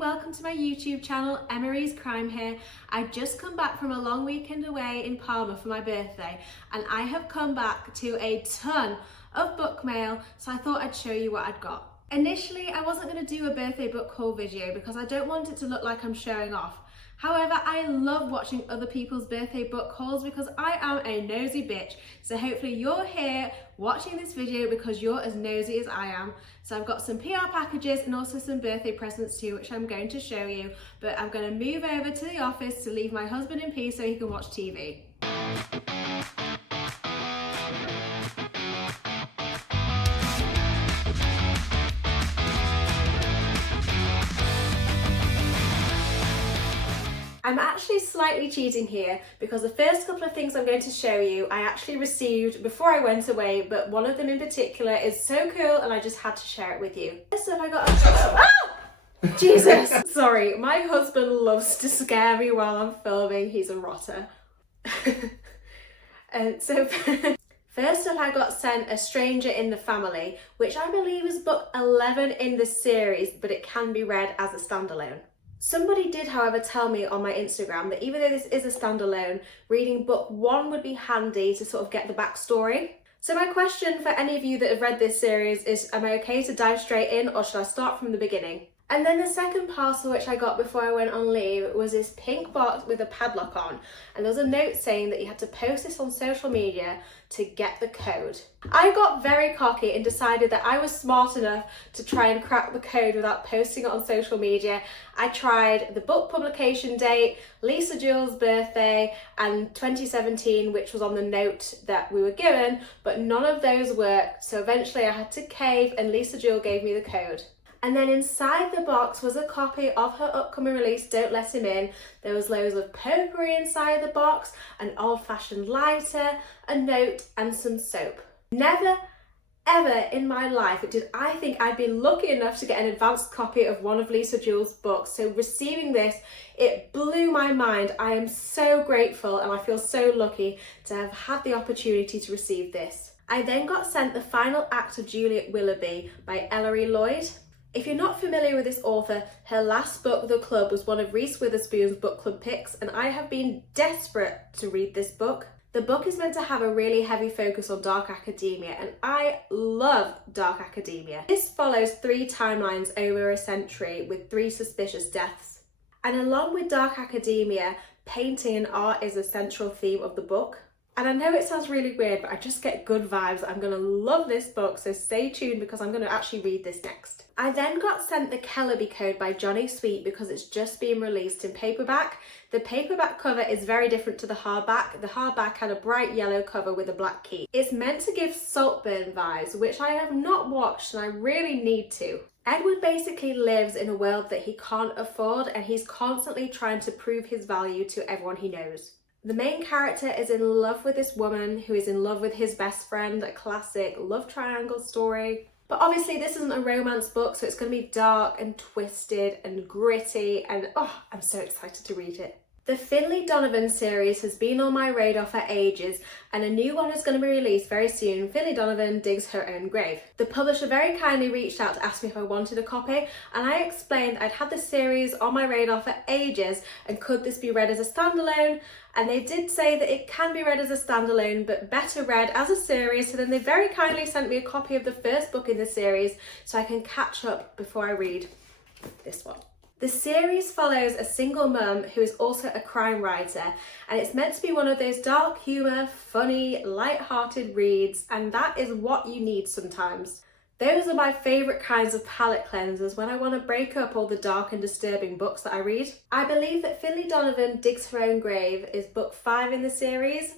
welcome to my YouTube channel. Emery's Crime here. I've just come back from a long weekend away in Palma for my birthday, and I have come back to a ton of book mail, so I thought I'd show you what I'd got. Initially, I wasn't going to do a birthday book haul video because I don't want it to look like I'm showing off. However, I love watching other people's birthday book hauls because I am a nosy bitch. So hopefully you're here watching this video because you're as nosy as I am. So I've got some PR packages and also some birthday presents too, which I'm going to show you. But I'm going to move over to the office to leave my husband in peace so he can watch TV. I'm actually slightly cheating here because the first couple of things I'm going to show you I actually received before I went away, but one of them in particular is so cool and I just had to share it with you. First up I got a... Jesus! Sorry, my husband loves to scare me while I'm filming. He's a rotter. So first up I got sent A Stranger in the Family, which I believe is book 11 in the series, but it can be read as a standalone. Somebody did, however, tell me on my Instagram that even though this is a standalone, reading book 1 would be handy to sort of get the backstory. So my question for any of you that have read this series is, am I okay to dive straight in or should I start from the beginning? And then the second parcel which I got before I went on leave was this pink box with a padlock on, and there was a note saying that you had to post this on social media to get the code. I got very cocky and decided that I was smart enough to try and crack the code without posting it on social media. I tried the book publication date, Lisa Jewell's birthday, and 2017, which was on the note that we were given, but none of those worked. So eventually I had to cave and Lisa Jewell gave me the code. And then inside the box was a copy of her upcoming release, Don't Let Him In. There was loads of potpourri inside the box, an old-fashioned lighter, a note, and some soap. Never, ever in my life did I think I'd be lucky enough to get an advanced copy of one of Lisa Jewell's books. So receiving this, it blew my mind. I am so grateful and I feel so lucky to have had the opportunity to receive this. I then got sent The Final Act of Juliet Willoughby by Ellery Lloyd. If you're not familiar with this author, her last book, The Club, was one of Reese Witherspoon's book club picks, and I have been desperate to read this book. The book is meant to have a really heavy focus on dark academia, and I love dark academia. This follows 3 timelines over a century with 3 suspicious deaths. And along with dark academia, painting and art is a central theme of the book. And I know it sounds really weird, but I just get good vibes. I'm going to love this book, so stay tuned because I'm going to actually read this next. I then got sent The Kellerby Code by Johnny Sweet because it's just been released in paperback. The paperback cover is very different to the hardback. The hardback had a bright yellow cover with a black key. It's meant to give Saltburn vibes, which I have not watched and I really need to. Edward basically lives in a world that he can't afford and he's constantly trying to prove his value to everyone he knows. The main character is in love with this woman who is in love with his best friend, a classic love triangle story. But obviously this isn't a romance book, so it's going to be dark and twisted and gritty, and oh, I'm so excited to read it. The Finlay Donovan series has been on my radar for ages, and a new one is going to be released very soon. Finlay Donovan Digs Her Own Grave. The publisher very kindly reached out to ask me if I wanted a copy, and I explained I'd had the series on my radar for ages and could this be read as a standalone, and they did say that it can be read as a standalone but better read as a series, so then they very kindly sent me a copy of the first book in the series so I can catch up before I read this one. The series follows a single mum who is also a crime writer, and it's meant to be one of those dark humour, funny, light-hearted reads, and that is what you need sometimes. Those are my favourite kinds of palette cleansers when I want to break up all the dark and disturbing books that I read. I believe that Finlay Donovan Digs Her Own Grave is book 5 in the series.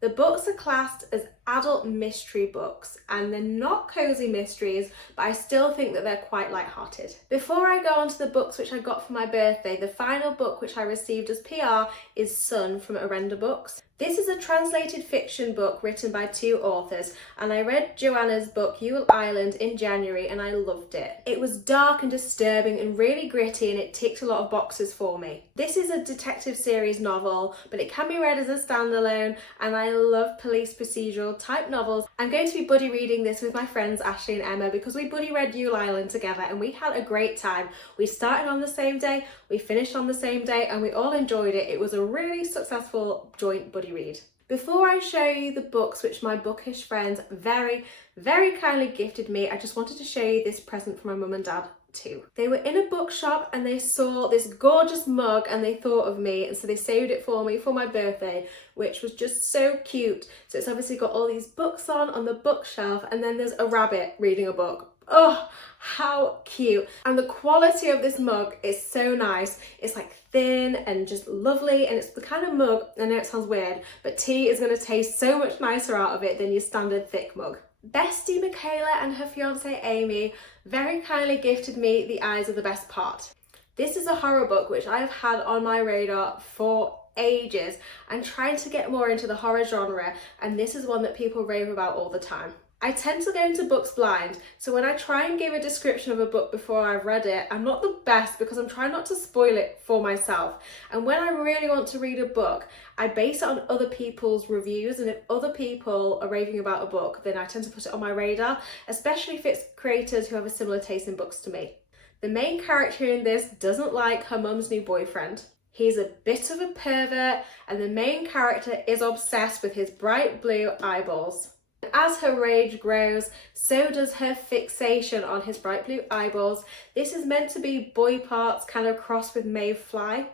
The books are classed as adult mystery books and they're not cosy mysteries, but I still think that they're quite light-hearted. Before I go on to the books which I got for my birthday, the final book which I received as PR is Sun from Arenda Books. This is a translated fiction book written by 2 authors, and I read Joanna's book Jewell Island in January and I loved it. It was dark and disturbing and really gritty, and it ticked a lot of boxes for me. This is a detective series novel, but it can be read as a standalone, and I love police procedural type novels. I'm going to be buddy reading this with my friends Ashley and Emma because we buddy read Jewell Island together and we had a great time. We started on the same day, we finished on the same day, and we all enjoyed it. It was a really successful joint buddy read. Before I show you the books which my bookish friends very kindly gifted me, I just wanted to show you this present from my mum and dad too. They were in a bookshop and they saw this gorgeous mug and they thought of me, and so they saved it for me for my birthday, which was just so cute. So it's obviously got all these books on the bookshelf, and then there's a rabbit reading a book. Oh, how cute. And the quality of this mug is so nice. It's like thin and just lovely, and it's the kind of mug, I know it sounds weird, but tea is going to taste so much nicer out of it than your standard thick mug. Bestie Michaela and her fiance Amy very kindly gifted me The Eyes of the Best Part. This is a horror book which I've had on my radar for ages. I'm trying to get more into the horror genre, and this is one that people rave about all the time. I tend to go into books blind, so when I try and give a description of a book before I've read it, I'm not the best because I'm trying not to spoil it for myself. And when I really want to read a book, I base it on other people's reviews, and if other people are raving about a book, then I tend to put it on my radar, especially if it's creators who have a similar taste in books to me. The main character in this doesn't like her mum's new boyfriend. He's a bit of a pervert, and the main character is obsessed with his bright blue eyeballs. As her rage grows, so does her fixation on his bright blue eyeballs. This is meant to be boy parts kind of crossed with Maeve Fly.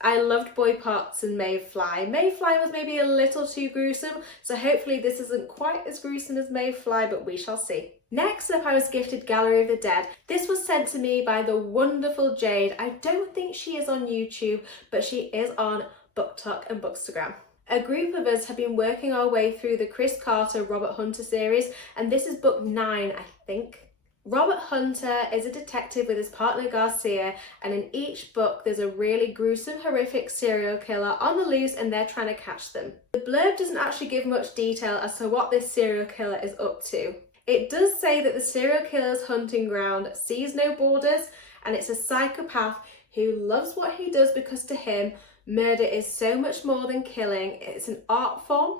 I loved boy parts and Maeve Fly. Maeve Fly was maybe a little too gruesome, so hopefully this isn't quite as gruesome as Maeve Fly, but we shall see. Next up, I was gifted Gallery of the Dead. This was sent to me by the wonderful Jade. I don't think she is on YouTube, but she is on BookTok and Bookstagram. A group of us have been working our way through the Chris Carter Robert Hunter series, and this is book 9, I think. Robert Hunter is a detective with his partner Garcia, and in each book there's a really gruesome, horrific serial killer on the loose and they're trying to catch them. The blurb doesn't actually give much detail as to what this serial killer is up to. It does say that the serial killer's hunting ground sees no borders, and it's a psychopath who loves what he does because to him, murder is so much more than killing. It's an art form.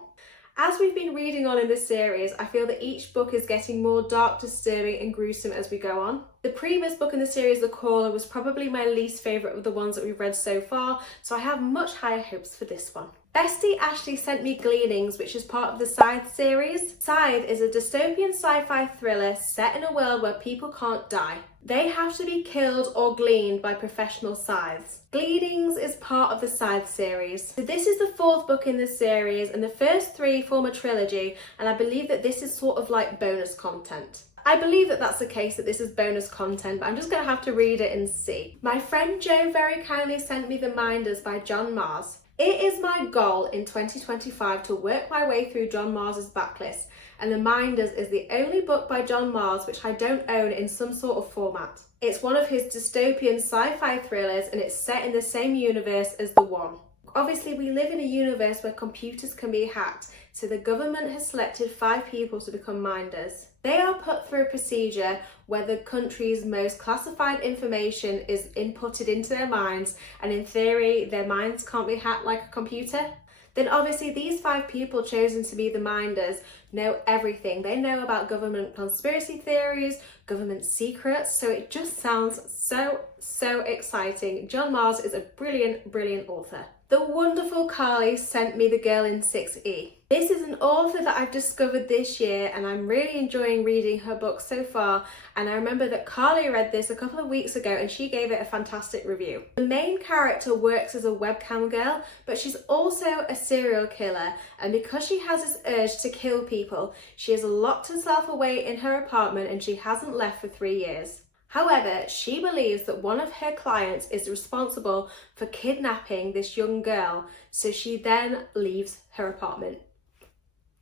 As we've been reading on in this series, I feel that each book is getting more dark, disturbing and gruesome as we go on. The previous book in the series, The Caller, was probably my least favourite of the ones that we've read so far, so I have much higher hopes for this one. Bestie Ashley sent me Gleanings, which is part of the Scythe series. Scythe is a dystopian sci-fi thriller set in a world where people can't die. They have to be killed or gleaned by professional scythes. Gleanings is part of the Scythe series. So this is the 4th book in this series, and the first 3 form a trilogy, and I believe that this is sort of like bonus content. I believe that that's the case, that this is bonus content, but I'm just going to have to read it and see. My friend Jo very kindly sent me The Minders by John Mars. It is my goal in 2025 to work my way through John Mars's backlist, and The Minders is the only book by John Mars which I don't own in some sort of format. It's one of his dystopian sci-fi thrillers, and it's set in the same universe as The One. Obviously, we live in a universe where computers can be hacked, so the government has selected 5 people to become minders. They are put through a procedure where the country's most classified information is inputted into their minds, and in theory, their minds can't be hacked like a computer. Then obviously these 5 people chosen to be the minders know everything. They know about government conspiracy theories, government secrets, so it just sounds so exciting. John Mars is a brilliant author. The wonderful Carly sent me The Girl in 6E. This is an author that I've discovered this year, and I'm really enjoying reading her books so far, and I remember that Carly read this a couple of weeks ago and she gave it a fantastic review. The main character works as a webcam girl, but she's also a serial killer, and because she has this urge to kill people, she has locked herself away in her apartment and she hasn't left for 3 years. However, she believes that one of her clients is responsible for kidnapping this young girl, so she then leaves her apartment.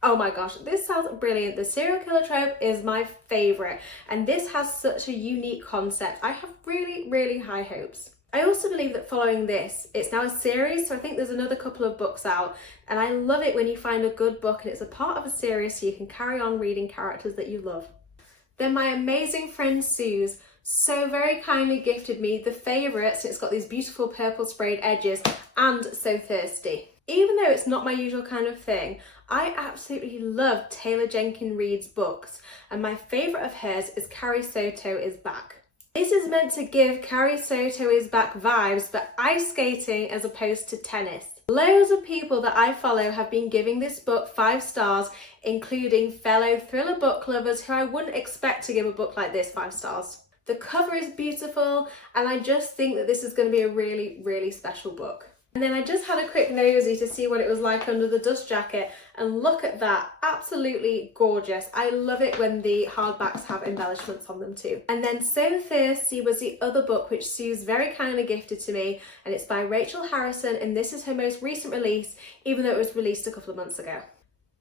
Oh my gosh, this sounds brilliant. The serial killer trope is my favourite, and this has such a unique concept. I have really high hopes. I also believe that following this, it's now a series, so I think there's another couple of books out, and I love it when you find a good book and it's a part of a series so you can carry on reading characters that you love. Then my amazing friend Suze so very kindly gifted me the favourites. It's got these beautiful purple sprayed edges and So Thirsty. Even though it's not my usual kind of thing, I absolutely love Taylor Jenkins Reid's books, and my favourite of hers is Carrie Soto is Back. This is meant to give Carrie Soto is Back vibes, but ice skating as opposed to tennis. Loads of people that I follow have been giving this book 5 stars, including fellow thriller book lovers who I wouldn't expect to give a book like this 5 stars. The cover is beautiful, and I just think that this is going to be a really, really special book. And then I just had a quick nosy to see what it was like under the dust jacket, and look at that, absolutely gorgeous. I love it when the hardbacks have embellishments on them too. And then So Thirsty was the other book which Suze very kindly gifted to me, and it's by Rachel Harrison, and this is her most recent release, even though it was released a couple of months ago.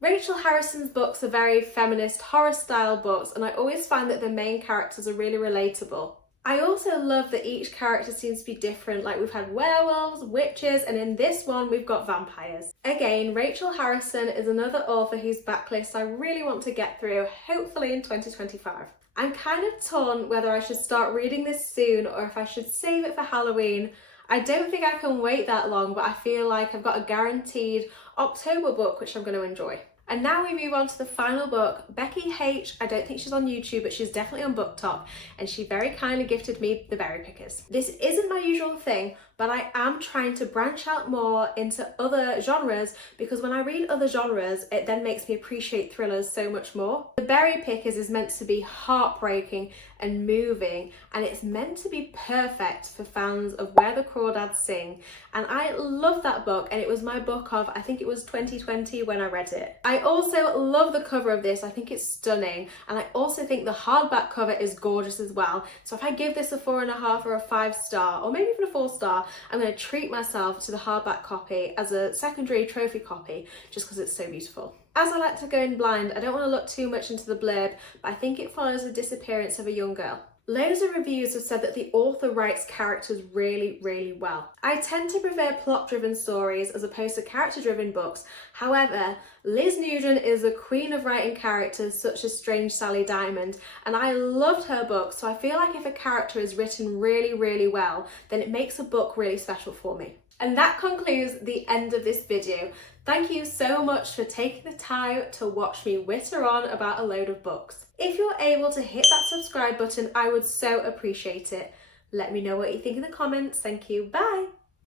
Rachel Harrison's books are very feminist horror style books, and I always find that the main characters are really relatable. I also love that each character seems to be different, like we've had werewolves, witches, and in this one we've got vampires. Again, Rachel Harrison is another author whose backlist I really want to get through, hopefully in 2025. I'm kind of torn whether I should start reading this soon or if I should save it for Halloween. I don't think I can wait that long, but I feel like I've got a guaranteed October book which I'm going to enjoy. And now we move on to the final book, Becky H. I don't think she's on YouTube, but she's definitely on BookTok, and she very kindly gifted me The Berry Pickers. This isn't my usual thing, but I am trying to branch out more into other genres, because when I read other genres, it then makes me appreciate thrillers so much more. The Berry Pickers is meant to be heartbreaking and moving, and it's meant to be perfect for fans of Where the Crawdads Sing. And I love that book, and it was my book of, I think it was 2020 when I read it. I also love the cover of this. I think it's stunning, and I also think the hardback cover is gorgeous as well. So if I give this a 4.5 or a 5 star, or maybe even a 4 star, I'm going to treat myself to the hardback copy as a secondary trophy copy, just because it's so beautiful. As I like to go in blind, I don't want to look too much into the blurb, but I think it follows the disappearance of a young girl. Loads of reviews have said that the author writes characters really, really well. I tend to prefer plot-driven stories as opposed to character-driven books. However, Liz Nugent is the queen of writing characters such as Strange Sally Diamond, and I loved her book, so I feel like if a character is written really, really well, then it makes a book really special for me. And that concludes the end of this video. Thank you so much for taking the time to watch me witter on about a load of books. If you're able to hit that subscribe button, I would so appreciate it. Let me know what you think in the comments. Thank you. Bye.